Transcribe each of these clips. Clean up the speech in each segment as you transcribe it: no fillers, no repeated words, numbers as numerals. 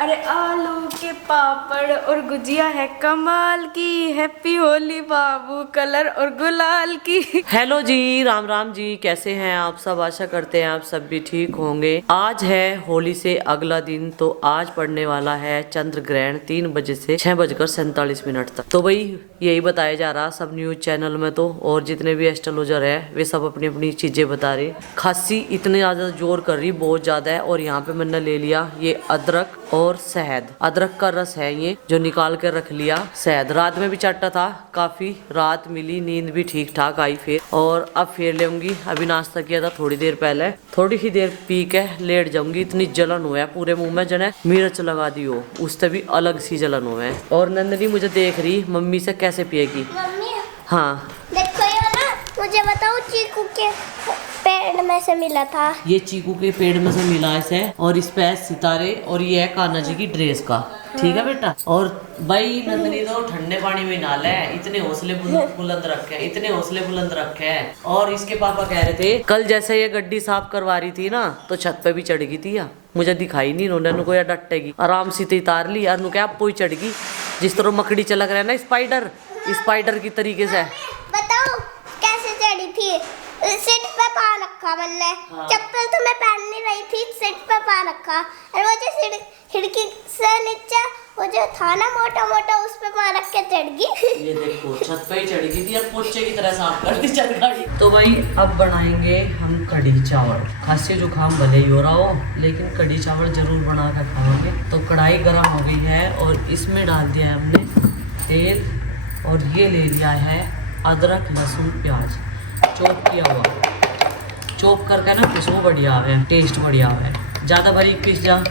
अरे आलू के पापड़ और गुजिया है कमाल की। हैप्पी होली बाबू, कलर और गुलाल की। हेलो जी, राम राम जी, कैसे हैं आप सब। आशा करते हैं आप सब भी ठीक होंगे। आज है होली से अगला दिन, तो आज पड़ने वाला है चंद्र ग्रहण 3 बजे से 6:47 तक। तो भाई यही बताया जा रहा सब न्यूज चैनल में तो, और जितने भी एस्ट्रोलॉजर है वे सब अपनी अपनी चीजें बता रहे। खांसी इतनी ज्यादा जोर कर रही, बहुत ज्यादा है। और यहाँ पे मैंने ले लिया ये अदरक और शहद। अदरक का रस है ये जो निकाल कर रख लिया। शहद रात में भी चाटा था, काफी रात मिली, नींद भी ठीक ठाक आई फिर। और अब फिर लेंगी, अभी नाश्ता किया था थोड़ी देर पहले, थोड़ी ही देर पी के लेट जाऊंगी। इतनी जलन हुआ है पूरे मुंह में, जने मिर्च लगा दी हो, उससे भी अलग सी जलन हुआ है। और नंदनी मुझे देख रही मम्मी से कैसे पिएगी। हाँ देखो ये ना, मुझे बताओ चीकू के पेड़ में से मिला था। ये चीकू के पेड़ में से मिला इसे, और इस पे सितारे, और ये है कान्हा जी की ड्रेस का। ठीक है बेटा। और भाई नंदनी तो ठंडे पानी में नहा ले, इतने हौसले बुलंद रखे हैं, इतने हौसले बुलंद रखे हैं। और इसके पापा कह रहे थे कल जैसे ये गड्डी साफ करवा रही थी ना, तो छत पे भी चढ़ गई थी। या मुझे दिखाई नहीं इन्होंने को, या डटेगी आराम से उतार ली यार। नु क्या आप कोई चढ़ गई, जिस तरह मकड़ी चलक रहा है ना स्पाइडर की तरीके से। बताओ कैसे चढ़ी थी। सीट पे पा रखा मैंने। हाँ। चप्पल तो मैं पहन नहीं रही थी, सीट पे पा रखा। और वो जो खिड़की से नीचे वो जो था ना मोटा मोटा, उस पे पा रख के चढ़ गई। ये देखो छत पे ही चढ़ गई थी, अब पोछे की तरह साफ कर दी छत गाड़ी। तो भाई अब बनाएंगे हम कढ़ी चावल। खांसी जुकाम भले ही हो रहा हो, लेकिन कढ़ी चावल जरूर बना कर खाओगे। तो कढ़ाई गर्म हो गई है और इसमें डाल दिया है हमने तेल, और ये ले लिया है अदरक लहसुन प्याज चॉप किया हुआ। चॉप करके ना खुशबू बढ़िया आवे, टेस्ट बढ़िया आवे। ज़्यादा बारीक पीस जा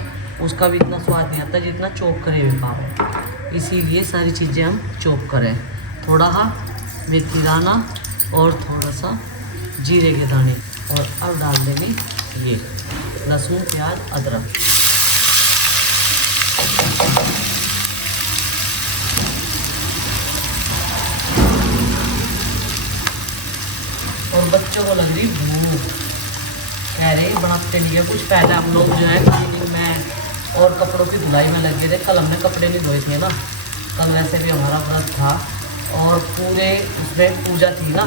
उसका भी इतना स्वाद नहीं आता जितना चॉप करे हुए पावे। इसीलिए सारी चीज़ें हम चॉप करें। थोड़ा सा मेथी दाना और थोड़ा सा जीरे के दाने, और अब डाल देंगे ये लहसुन प्याज अदरक। और बच्चों को लग रही भूख, कह रहे बनाते नहीं है कुछ। पहले हम लोग जो है क्लीनिंग में और कपड़ों की धुलाई में लगे थे। कल हमने कपड़े नहीं धोए थे ना, कल वैसे भी हमारा व्रत था, और पूरे उसमें पूजा थी ना,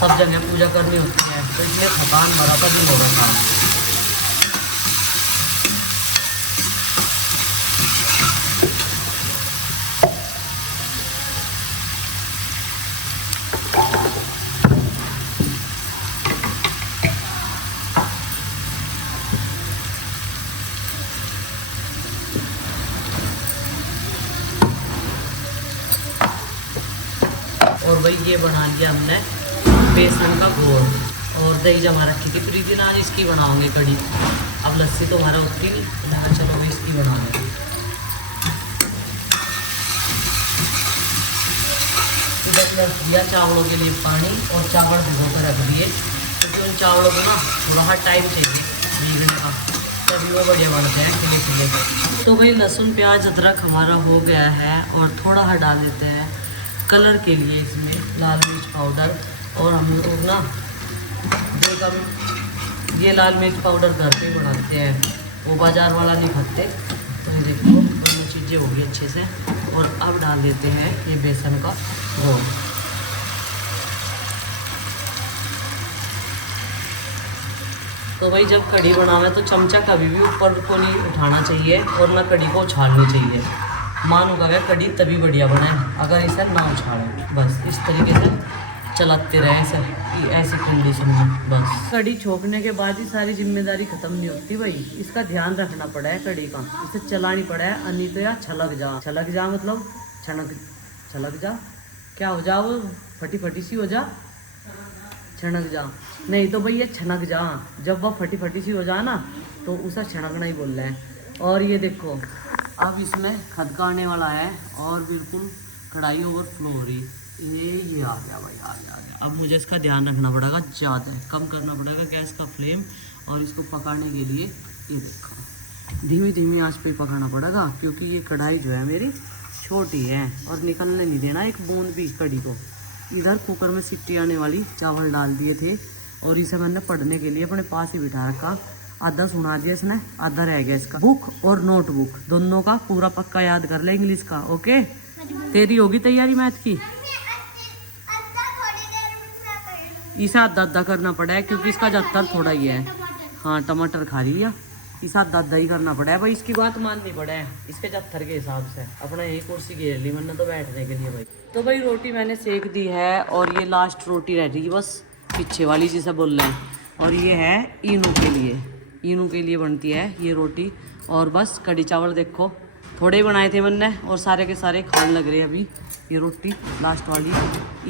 सब जगह पूजा करनी होती है, तो इसलिए थकान भरा था दिन हो रहा था। और भाई ये बना लिया हमने बेसन का घोल, और दही जमा रखी थी प्रीति ने, आज इसकी बनाओगे कढ़ी। अब लस्सी तो हमारा उतरी नहीं, तो चलो भाई इसकी बना लेंगे। इधर रख दिया चावलों के लिए पानी, और चावल भिगो कर रख दिए, क्योंकि उन चावलों को ना थोड़ा टाइम चाहिए भीगने का, तभी वो बढ़िया बनते हैं खिले खिले। तो भाई लहसुन प्याज अदरक हमारा हो गया है, और थोड़ा सा डाल देते हैं कलर के लिए इसमें लाल मिर्च पाउडर। और हम लोग ना देखो ये लाल मिर्च पाउडर घर पे बनाते हैं, वो बाज़ार वाला नहीं खाते। तो ये देखो दोनों चीज़ें होगी अच्छे से। और अब डाल देते हैं ये बेसन का घोल। तो भाई जब कढ़ी बनावे तो चमचा कभी भी ऊपर को नहीं उठाना चाहिए, और ना कढ़ी को उछालनी चाहिए। मान उगा कढ़ी तभी बढ़िया बने अगर इसे ना उछाड़े। बस इस तरीके से चलाते रहे सर, ऐसी कंडीशन में। बस कढ़ी छोकने के बाद ही सारी जिम्मेदारी खत्म नहीं होती भाई, इसका ध्यान रखना पड़ा है कढ़ी का, इसे चलानी पड़ा है। अन्य तो या छलक जा मतलब छलक जा, क्या हो जा, वो फटी फटी सी हो जा, छनक जा। नहीं तो भाई ये छनक जा, जब वह फटी फटी सी हो जा ना, तो उसे छनकना ही बोल रहे हैं। और ये देखो अब इसमें खदकाने वाला है, और बिल्कुल कढ़ाई ओवरफ्लो हो रही। ये आ गया भाई, आ गया। अब मुझे इसका ध्यान रखना पड़ेगा, ज़्यादा कम करना पड़ेगा गैस का फ्लेम, और इसको पकाने के लिए ये देखो धीमी धीमी आंच पे पकाना पड़ेगा, क्योंकि ये कढ़ाई जो है मेरी छोटी है, और निकलने नहीं देना एक बूंद भी कढ़ी को। इधर कुकर में सीटी आने वाली चावल डाल दिए थे, और इसे मैंने पढ़ने के लिए अपने पास ही बिठा रखा। आधा सुना दिया इसने, आधा रह गया इसका। बुक और नोटबुक दोनों का पूरा पक्का याद कर ले इंग्लिश का। ओके, तेरी होगी तैयारी मैथ की? इसे आधा करना पड़ा है क्योंकि इसका ज्यादातर थोड़ा ही है। हाँ, टमाटर खा लिया, इसे आधा ही करना पड़ा है भाई। इसकी बात माननी पड़ा है इसके 74 के हिसाब से। अपना यही कुर्सी घेर ली मैंने तो बैठने के लिए भाई। तो भाई रोटी मैंने सेक दी है और ये लास्ट रोटी रह रही है बस, पीछे वाली जिसे बोल रहे हैं। और ये है इनू के लिए, इनू के लिए बनती है ये रोटी। और बस कड़ी चावल देखो थोड़े ही बनाए थे मैंने और सारे के सारे खाने लग रहे हैं अभी। ये रोटी लास्ट वाली,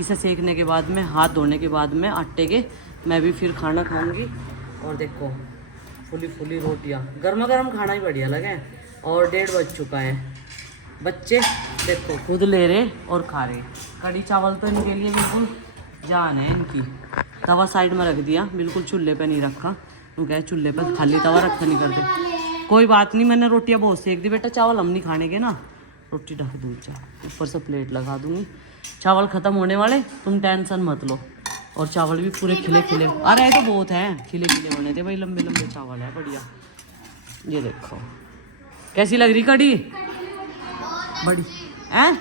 इसे सेकने के बाद में, हाथ धोने के बाद में आटे के, मैं भी फिर खाना खाऊंगी। और देखो फुली फुली रोटियाँ, गर्मा गर्म खाना ही बढ़िया लगे। और 1:30 बज चुका है, बच्चे देखो खुद ले रहे और खा रहे। कड़ी चावल तो इनके लिए बिल्कुल जान है इनकी। तवा साइड में रख दिया, बिल्कुल चूल्हे पे नहीं रखा क्योंकि चूल्हे पे खाली तवा रखा नहीं करते। कोई बात नहीं, मैंने रोटियाँ बहुत सेक दी बेटा, चावल हम नहीं खाने के ना। रोटी ढक दूँ, ऊपर से प्लेट लगा दूँगी। चावल ख़त्म होने वाले, तुम टेंशन मत लो। और चावल भी पूरे खिले खिले, अरे ये तो बहुत हैं, खिले खिले बने थे भाई, लंबे लंबे चावल है बढ़िया। ये देखो कैसी लग रही कड़ी, बड़ी है,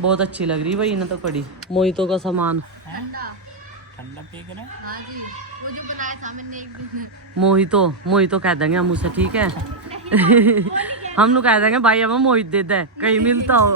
बहुत अच्छी लग रही भाई इन्हें तो कड़ी। मोहितो का सामान ठंडा पी कर हाँ जी, वो जो बनाया था मैंने एक दिन। मोहितो कह देंगे हम उसे, ठीक है? हम लोग कह देंगे भाई हमें मोहित दे दे कहीं मिलता हो।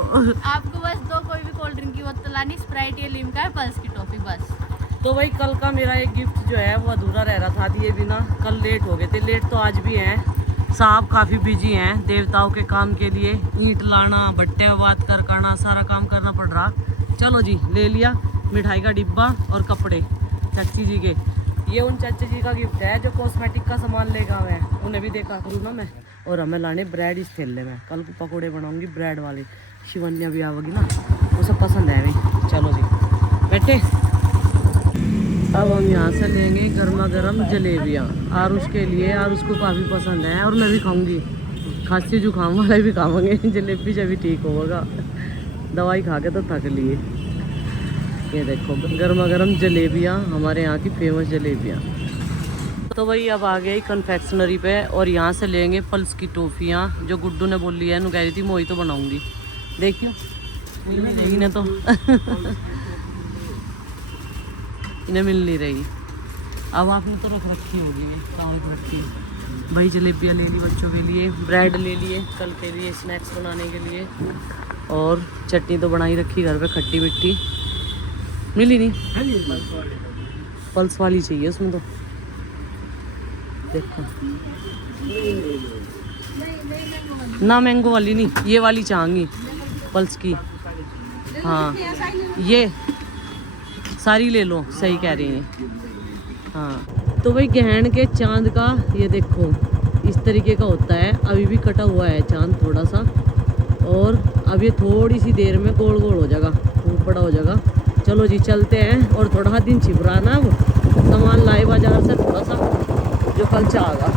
आपको बस दो कोई भी कोल्ड ड्रिंक की बोतल लानी, स्प्राइट या लिम्का है, पल्स की टॉफी बस। तो भाई कल का मेरा एक गिफ्ट जो है वो अधूरा रह रहा था दिए बिना। कल लेट हो गए थे, लेट तो आज भी हैं। साहब काफ़ी बिजी हैं देवताओं के काम के लिए, ईंट लाना, भट्टे में बात करना, सारा काम करना पड़ रहा। चलो जी, ले लिया मिठाई का डिब्बा और कपड़े चाची जी के। ये उन चाचा जी का गिफ्ट है जो कॉस्मेटिक का सामान लेगा, मैं उन्हें भी देखा करूँ ना मैं। और हमें लाने ब्रेड इस थैले में, कल पकौड़े बनाऊंगी ब्रेड वाले। शिवन्या भी आवेगी ना, उसे पसंद है नहीं। चलो जी बैठे, अब हम यहाँ से लेंगे गर्मा गर्म जलेबियाँ आरुष के लिए। आरुष को काफ़ी पसंद है और मैं भी खाऊंगी, खांसी जुकाम वाले भी खाएंगे। जलेबी जब भी ठीक होगा, दवाई खा के तो थक लिए। ये देखो गर्मा गर्म जलेबियाँ, हमारे यहाँ की फेमस जलेबियाँ। तो भाई अब आ गई कन्फेक्शनरी पे और यहाँ से लेंगे पल्स की टॉफ़ियाँ जो गुड्डू ने बोल लिया है। कह रही थी मोही तो बनाऊँगी, देखियो इन्हें तो इन्हें मिल नहीं रही। अब आपने तो रख रखी होगी, कहाँ रख रखी है भाई। जलेबियाँ ले ली बच्चों के लिए, ब्रेड ले लिए कल के लिए स्नैक्स बनाने के लिए, और चटनी तो बनाई रखी घर पे, खट्टी मिट्टी मिली नहीं, पल्स वाली चाहिए उसमें तो। देखो ना, मैंगो वाली नहीं, ये वाली चाहूँगी पल्स की। हाँ ये सारी ले लो, सही कह रही हैं। हाँ तो भाई गहन के चांद का ये देखो इस तरीके का होता है। अभी भी कटा हुआ है चांद थोड़ा सा, और अब ये थोड़ी सी देर में गोल गोल हो जाएगा, ऊपड़ा हो जाएगा। चलो जी चलते हैं। और थोड़ा दिन छिपराना, अब सामान लाए बाजार से थोड़ा सा जो कल चाहेगा।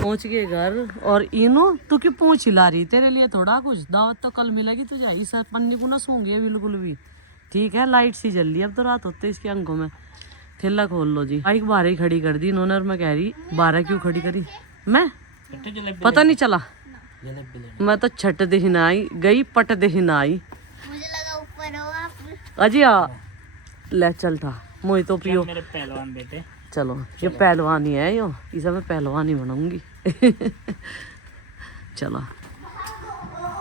पहुंच गए घर। और इनो तू क्यों पहुंच हिला रही, तेरे लिए थोड़ा कुछ दावत तो कल मिलेगी तुझे। इस पन्नी को ना सूंघी बिल्कुल भी, ठीक है? लाइट सी जल रही है अब तो, रात होते इसकी आंखों में। थैला खोल लो जी। बाइक बाहर ही खड़ी कर दी इन्होंने, और मैं कह रही 12 क्यों खड़ी करी, मैं पता नहीं चला। मैं तो छट दे ना आई गई, पट दे ना आई, मुझे लगा ऊपर हो आप। अजी आ ले चल था मोही तो पियो। मेरे पहलवान बेटे, चलो ये पहलवान ही है, यो इसे मैं पहलवान ही बनाऊंगी। चलो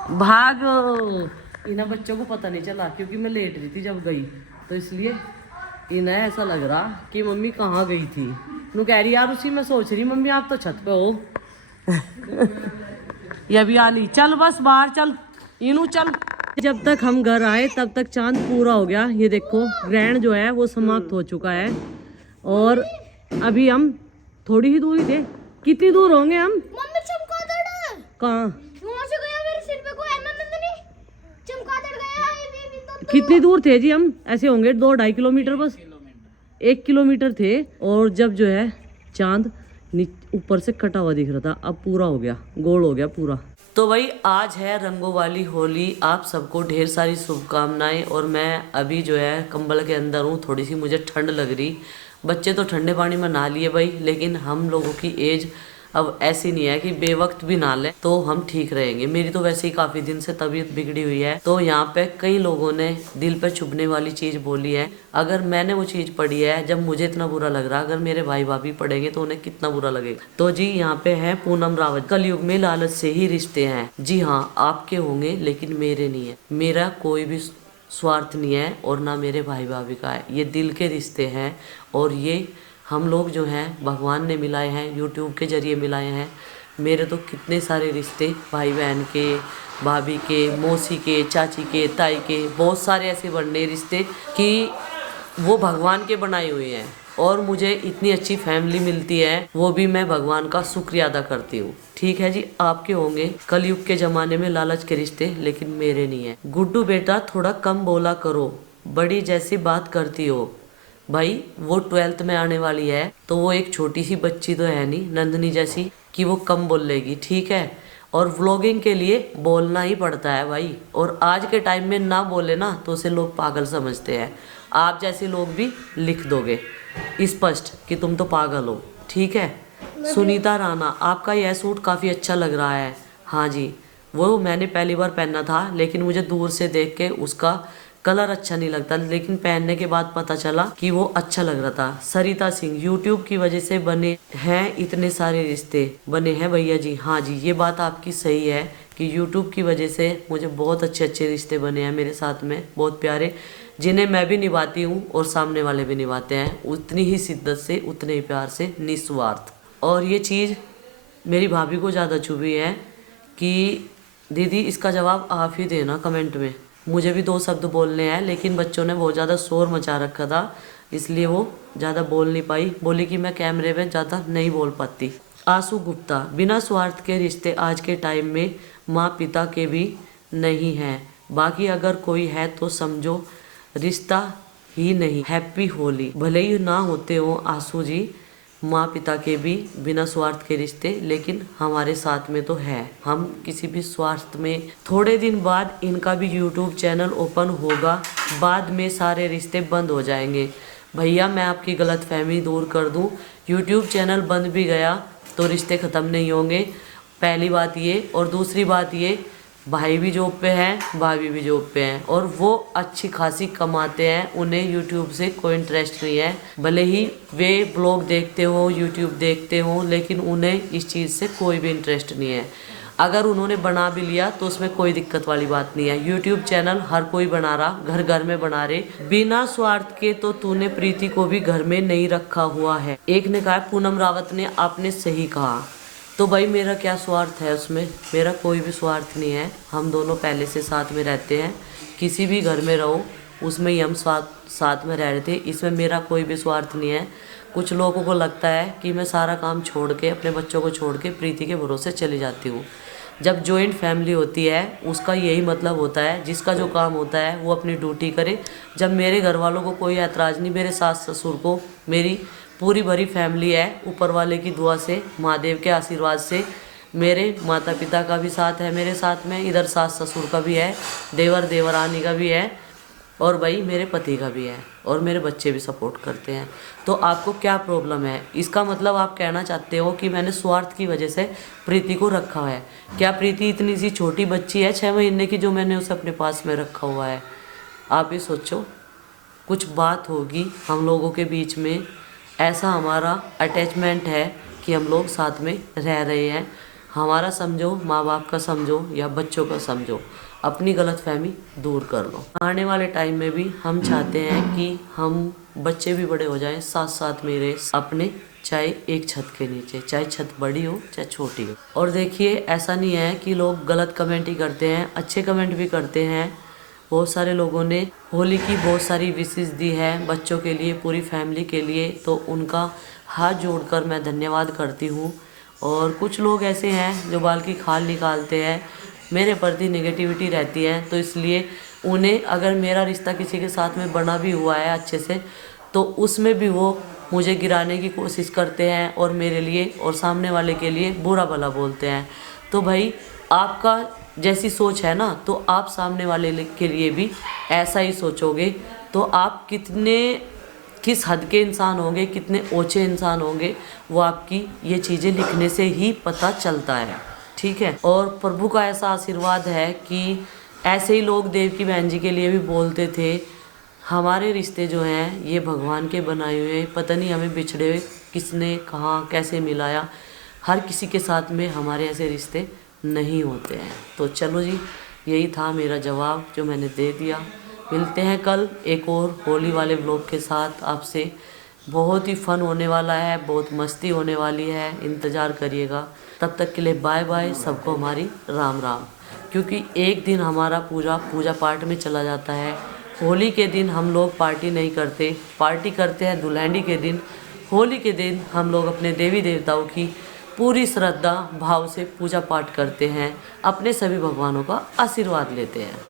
भागो। इन्हें बच्चों को पता नहीं चला क्योंकि मैं लेट रही थी जब गई, तो इसलिए इन्हें ऐसा लग रहा कि मम्मी कहाँ गई थी। नू कह रही यार उसी में सोच रही मम्मी आप तो छत पे हो। ये भी आ ली, चल बस बाहर चल इनू चल। जब तक हम घर आए तब तक चांद पूरा हो गया। ये देखो ग्रहण जो है वो समाप्त हो चुका है, और अभी हम थोड़ी ही दूरी थे। कितनी दूर होंगे हम? मम्मी चमगादड़ कहाँ? वहां से गया, मेरे सिर पे कोई नंदनी चमगादड़ गया। ये तो कितनी दूर थे जी हम? ऐसे होंगे 2-2.5 किलोमीटर, बस 1 किलोमीटर थे। और जब जो है चांद ऊपर से कटा हुआ दिख रहा था, अब पूरा हो गया, गोल हो गया पूरा। तो भाई आज है रंगों वाली होली, आप सबको ढेर सारी शुभकामनाएं। और मैं अभी जो है कंबल के अंदर हूँ, थोड़ी सी मुझे ठंड लग रही। बच्चे तो ठंडे पानी में नहा लिए भाई, लेकिन हम लोगों की एज अब ऐसी नहीं है कि बेवक्त भी नहा लें तो हम ठीक रहेंगे। मेरी तो वैसे ही काफ़ी दिन से तबीयत बिगड़ी हुई है। तो यहाँ पे कई लोगों ने दिल पे चुभने वाली चीज़ बोली है। अगर मैंने वो चीज़ पढ़ी है, जब मुझे इतना बुरा लग रहा, अगर मेरे भाई भाभी पढ़ेंगे तो उन्हें कितना बुरा लगेगा। तो जी यहाँ पे है पूनम रावत, कलयुग में लालच से ही रिश्ते हैं। जी हाँ, आपके होंगे लेकिन मेरे नहीं है। मेरा कोई भी स्वार्थ नहीं है और ना मेरे भाई भाभी का है। ये दिल के रिश्ते हैं और ये हम लोग जो हैं भगवान ने मिलाए हैं, यूट्यूब के जरिए मिलाए हैं। मेरे तो कितने सारे रिश्ते भाई बहन के, भाभी के, मौसी के, चाची के, ताई के, बहुत सारे ऐसे बनने रिश्ते कि वो भगवान के बनाए हुए हैं। और मुझे इतनी अच्छी फैमिली मिलती है, वो भी मैं भगवान का शुक्रिया अदा करती हूँ। ठीक है जी, आपके होंगे कलयुग के ज़माने में लालच के रिश्ते, लेकिन मेरे नहीं है। गुड्डू बेटा थोड़ा कम बोला करो, बड़ी जैसी बात करती हो। भाई वो 12th में आने वाली है, तो वो एक छोटी सी बच्ची तो है नहीं नंदनी जैसी कि वो कम बोल लेगी। ठीक है, और व्लॉगिंग के लिए बोलना ही पड़ता है भाई। और आज के टाइम में ना बोले ना तो उसे लोग पागल समझते हैं। आप जैसे लोग भी लिख दोगे स्पष्ट कि तुम तो पागल हो। ठीक है। सुनीता राणा, आपका यह सूट काफ़ी अच्छा लग रहा है। हाँ जी, वो मैंने पहली बार पहना था, लेकिन मुझे दूर से देख के उसका कलर अच्छा नहीं लगता, लेकिन पहनने के बाद पता चला कि वो अच्छा लग रहा था। सरिता सिंह, यूट्यूब की वजह से बने हैं इतने सारे रिश्ते बने हैं भैया जी। हाँ जी, ये बात आपकी सही है कि यूट्यूब की वजह से मुझे बहुत अच्छे अच्छे रिश्ते बने हैं मेरे साथ में, बहुत प्यारे, जिन्हें मैं भी निभाती हूँ और सामने वाले भी निभाते हैं, उतनी ही शिद्दत से, उतने ही प्यार से, निस्वार्थ। और ये चीज़ मेरी भाभी को ज़्यादा चुभी है कि दीदी इसका जवाब आप ही देना कमेंट में। मुझे भी 2 शब्द बोलने हैं, लेकिन बच्चों ने बहुत ज़्यादा शोर मचा रखा था, इसलिए वो ज़्यादा बोल नहीं पाई। बोली कि मैं कैमरे में ज़्यादा नहीं बोल पाती। आशु गुप्ता, बिना स्वार्थ के रिश्ते आज के टाइम में माँ पिता के भी नहीं हैं, बाकी अगर कोई है तो समझो रिश्ता ही नहीं। हैप्पी होली। भले ही ना होते हो आशु जी माँ पिता के भी बिना स्वार्थ के रिश्ते, लेकिन हमारे साथ में तो है। हम किसी भी स्वार्थ में, थोड़े दिन बाद इनका भी यूट्यूब चैनल ओपन होगा, बाद में सारे रिश्ते बंद हो जाएंगे। भैया मैं आपकी गलतफहमी दूर कर दूं, यूट्यूब चैनल बंद भी गया तो रिश्ते ख़त्म नहीं होंगे, पहली बात ये। और दूसरी बात ये, भाई भी जॉब पे हैं, भाभी भी जॉब पे हैं, और वो अच्छी खासी कमाते हैं, उन्हें यूट्यूब से कोई इंटरेस्ट नहीं है। भले ही वे ब्लॉग देखते हो, यूट्यूब देखते हो, लेकिन उन्हें इस चीज़ से कोई भी इंटरेस्ट नहीं है। अगर उन्होंने बना भी लिया तो उसमें कोई दिक्कत वाली बात नहीं है। यूट्यूब चैनल हर कोई बना रहा, घर घर में बना रहे बिना स्वार्थ के। तो तूने प्रीति को भी घर में नहीं रखा हुआ है। एक ने कहा, पूनम रावत ने, आपने सही कहा। तो भाई मेरा क्या स्वार्थ है उसमें? मेरा कोई भी स्वार्थ नहीं है। हम दोनों पहले से साथ में रहते हैं, किसी भी घर में रहो उसमें ही हम साथ में रह रहे थे। इसमें मेरा कोई भी स्वार्थ नहीं है। कुछ लोगों को लगता है कि मैं सारा काम छोड़ के, अपने बच्चों को छोड़ के प्रीति के भरोसे चली जाती हूँ। जब जॉइंट फैमिली होती है उसका यही मतलब होता है, जिसका जो काम होता है वो अपनी ड्यूटी करे। जब मेरे घर वालों को कोई ऐतराज़ नहीं, मेरे सास ससुर को, मेरी पूरी भरी फैमिली है, ऊपर वाले की दुआ से, महादेव के आशीर्वाद से, मेरे माता पिता का भी साथ है मेरे साथ में, इधर सास ससुर का भी है, देवर देवरानी का भी है, और भाई मेरे पति का भी है, और मेरे बच्चे भी सपोर्ट करते हैं। तो आपको क्या प्रॉब्लम है? इसका मतलब आप कहना चाहते हो कि मैंने स्वार्थ की वजह से प्रीति को रखा है। क्या प्रीति इतनी सी छोटी बच्ची है 6 महीने की जो मैंने उसे अपने पास में रखा हुआ है? आप ही सोचो, कुछ बात होगी हम लोगों के बीच में, ऐसा हमारा अटैचमेंट है कि हम लोग साथ में रह रहे हैं। हमारा समझो, माँ बाप का समझो या बच्चों का समझो, अपनी गलतफहमी दूर कर लो। आने वाले टाइम में भी हम चाहते हैं कि हम बच्चे भी बड़े हो जाएं, साथ साथ में रहे अपने, चाहे एक छत के नीचे, चाहे छत बड़ी हो चाहे छोटी हो। और देखिए ऐसा नहीं है कि लोग गलत कमेंट ही करते हैं, अच्छे कमेंट भी करते हैं। बहुत सारे लोगों ने होली की बहुत सारी विशेष दी है बच्चों के लिए, पूरी फैमिली के लिए, तो उनका हाथ जोड़कर मैं धन्यवाद करती हूँ। और कुछ लोग ऐसे हैं जो बाल की खाल निकालते हैं, मेरे प्रति नेगेटिविटी रहती है, तो इसलिए उन्हें, अगर मेरा रिश्ता किसी के साथ में बना भी हुआ है अच्छे से, तो उसमें भी वो मुझे गिराने की कोशिश करते हैं और मेरे लिए और सामने वाले के लिए बुरा भला बोलते हैं। तो भाई आपका जैसी सोच है ना, तो आप सामने वाले के लिए भी ऐसा ही सोचोगे, तो आप किस हद के इंसान होंगे, कितने ऊंचे इंसान होंगे, वो आपकी ये चीज़ें लिखने से ही पता चलता है। ठीक है। और प्रभु का ऐसा आशीर्वाद है कि ऐसे ही लोग देवकी बहन जी के लिए भी बोलते थे, हमारे रिश्ते जो हैं ये भगवान के बनाए हुए, पता नहीं हमें बिछड़े हुए किसने कहाँ कैसे मिलाया, हर किसी के साथ में हमारे ऐसे रिश्ते नहीं होते हैं। तो चलो जी, यही था मेरा जवाब जो मैंने दे दिया। मिलते हैं कल एक और होली वाले व्लॉग के साथ आपसे। बहुत ही फन होने वाला है, बहुत मस्ती होने वाली है, इंतज़ार करिएगा। तब तक के लिए बाय बाय, सबको हमारी राम राम। क्योंकि एक दिन हमारा पूजा पाठ में चला जाता है। होली के दिन हम लोग पार्टी नहीं करते, पार्टी करते हैं दुल्हनी के दिन। होली के दिन हम लोग अपने देवी देवताओं की पूरी श्रद्धा भाव से पूजा पाठ करते हैं, अपने सभी भगवानों का आशीर्वाद लेते हैं।